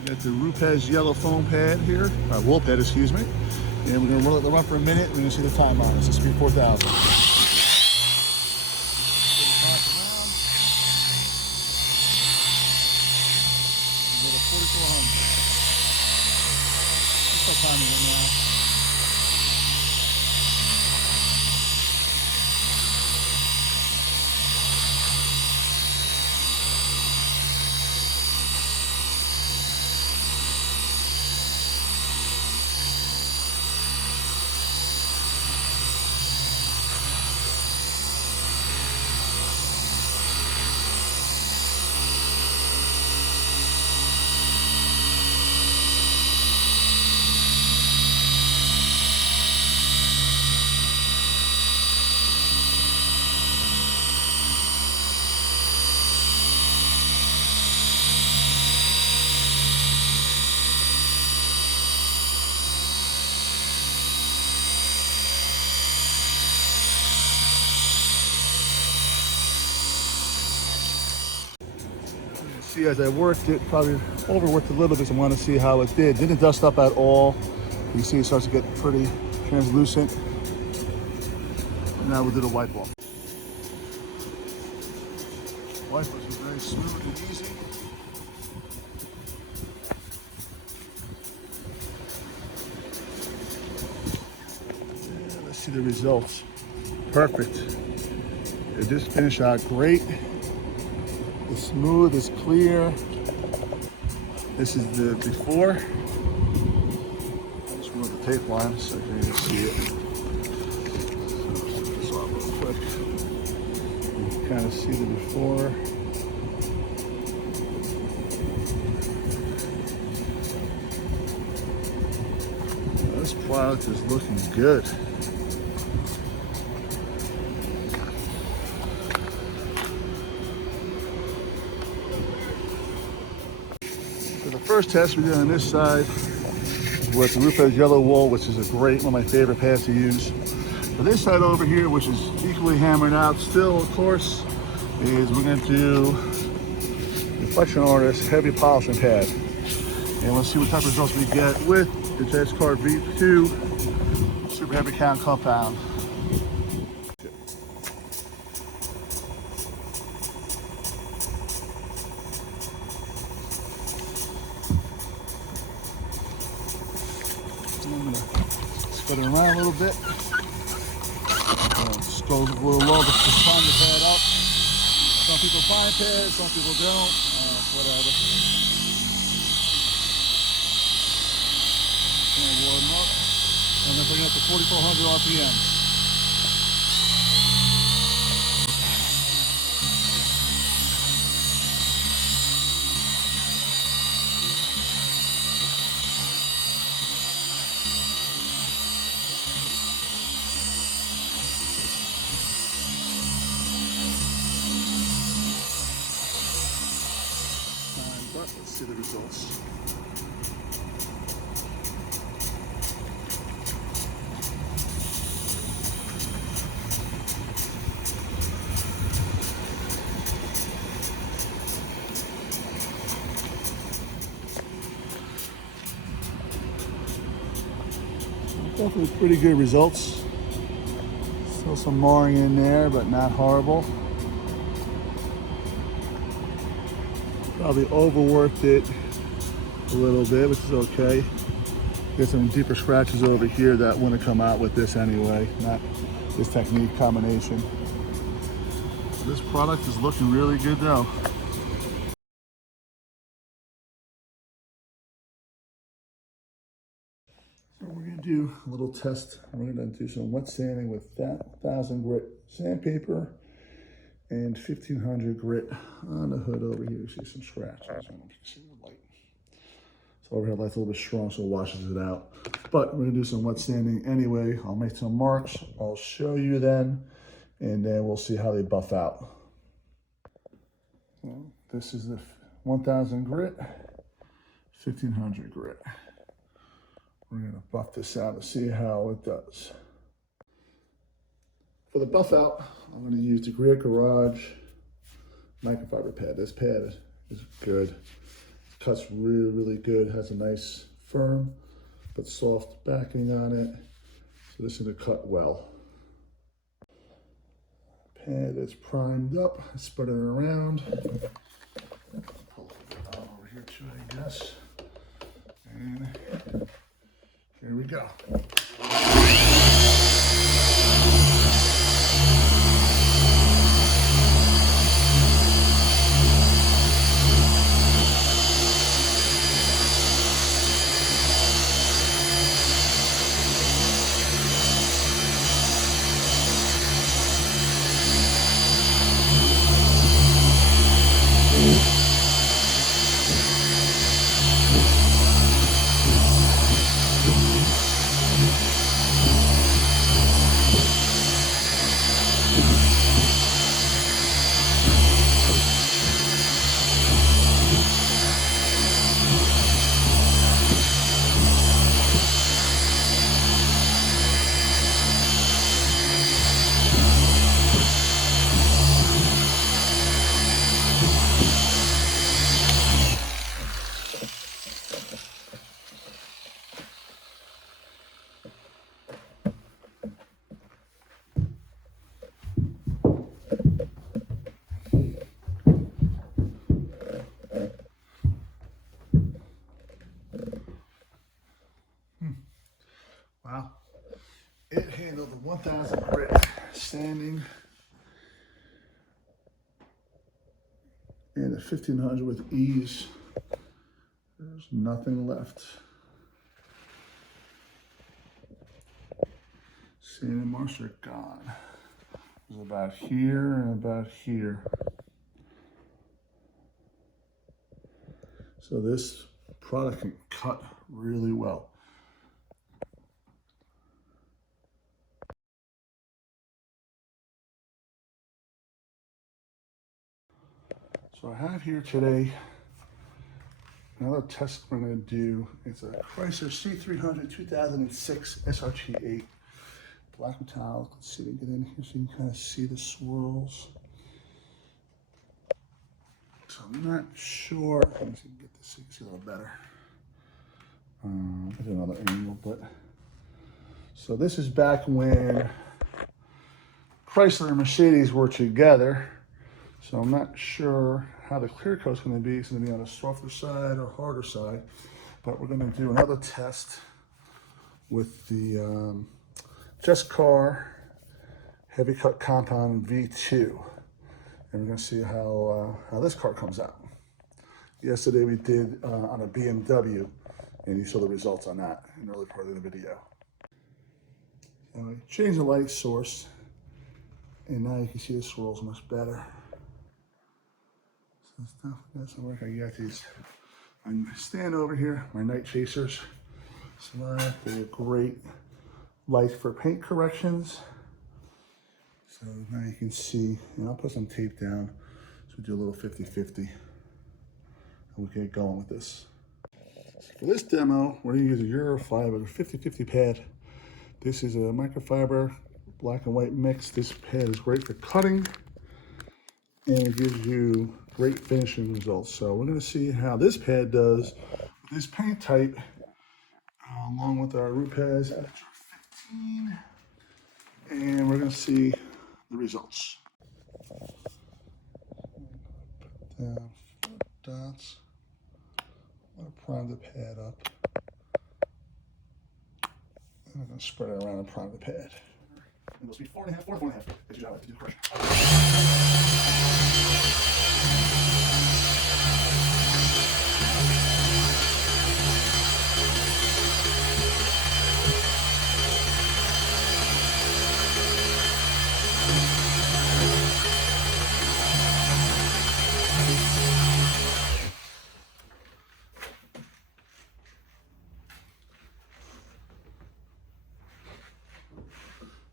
We got the Rupes yellow foam pad here, wool pad, excuse me. And we're gonna let it run for a minute. We're gonna see the time on it. It's speed 4,000. Little 4,400. What's that timing right now? See, as I worked it, probably overworked a little bit, so I want to see how it did. Didn't dust up at all. You see it starts to get pretty translucent. Now we'll do the wipe off. Wipers was very smooth and easy. Yeah, let's see the results. Perfect. It just finished out great. It's smooth, it's clear. This is the before. Just remove the tape line so you can see it. So, this off real quick. You can kind of see the before. This product is looking good. The first test we did on this side was the Rupes yellow wool, which is a great, one of my favorite pads to use. For this side over here, which is equally hammered out still, of course, is we're going to do Reflection Artist heavy polishing pad. And let's see what type of results we get with the Jescar V2 super heavy count compound. I'm going to spread it around a little bit. Just go a little low to prime the pad up. Some people find pads, some people don't. Whatever. Gonna warm up. I'm going to bring it up to 4,400 RPMs. Let's see the results. Definitely pretty good results. Still some marring in there, but not horrible. Probably overworked it a little bit, which is okay. Get some deeper scratches over here that wouldn't come out with this anyway, not this technique combination. This product is looking really good though. So we're gonna do a little test. We're gonna do some wet sanding with that 1,000 grit sandpaper and 1,500 grit on the hood over here. You see some scratches. See the light. So overhead light's a little bit strong, so it washes it out. But we're gonna do some wet sanding anyway. I'll make some marks. I'll show you then, and then we'll see how they buff out. Well, this is the 1,000 grit, 1,500 grit. We're gonna buff this out to see how it does. For the buff out, I'm going to use the Great Garage microfiber pad. This pad is good. Cuts really, really good. Has a nice firm but soft backing on it. So this is gonna cut well. Pad is primed up, spread it around. Pull it over here too, I guess. And here we go. Wow. It handled the 1000 grit standing and the 1500 with ease. There's nothing left. Sand and marsh are gone. It's about here and about here. So this product can cut really well. So I have here today another test we're going to do. It's a Chrysler C300 2006 SRT8 black metallic. Let's see if we get in here so you can kind of see the swirls. So I'm not sure. Let me see if we can get this so you can see a little better. I'll do another angle, but so this is back when Chrysler and Mercedes were together. So I'm not sure how the clear coat is going to be. It's going to be on a softer side or harder side, but we're going to do another test with the Jescar heavy cut compound V2, and we're going to see how this car comes out. Yesterday we did on a BMW, and you saw the results on that in the early part of the video. And we changed the light source, and now you can see the swirls much better. So stuff got some work. I got these. I stand over here, my night chasers. Slide. They're great light for paint corrections. So now you can see, and I'll put some tape down. So we do a little 50-50. And we get going with this. For this demo, we're going to use a Eurofiber 50-50 pad. This is a microfiber black and white mix. This pad is great for cutting, and it gives you great finishing results. So we're going to see how this pad does with this paint type, along with our root pads at 15, and we're going to see the results. Put down 4 dots. I'm going to prime the pad up. And I'm going to spread it around and prime the pad. And it'll be 4.5, 4.5. That's usually how I like to do the correction.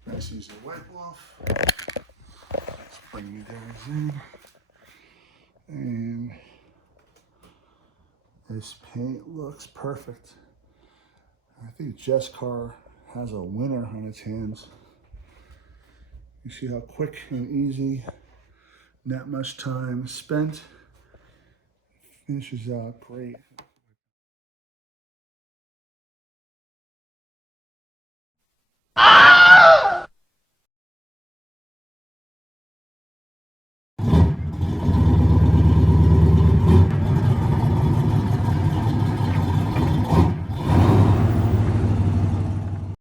Nice easy wipe off. Let's bring you guys in. And this paint looks perfect. I think Jescar has a winner on its hands. You see how quick and easy, not much time spent. finishes out great.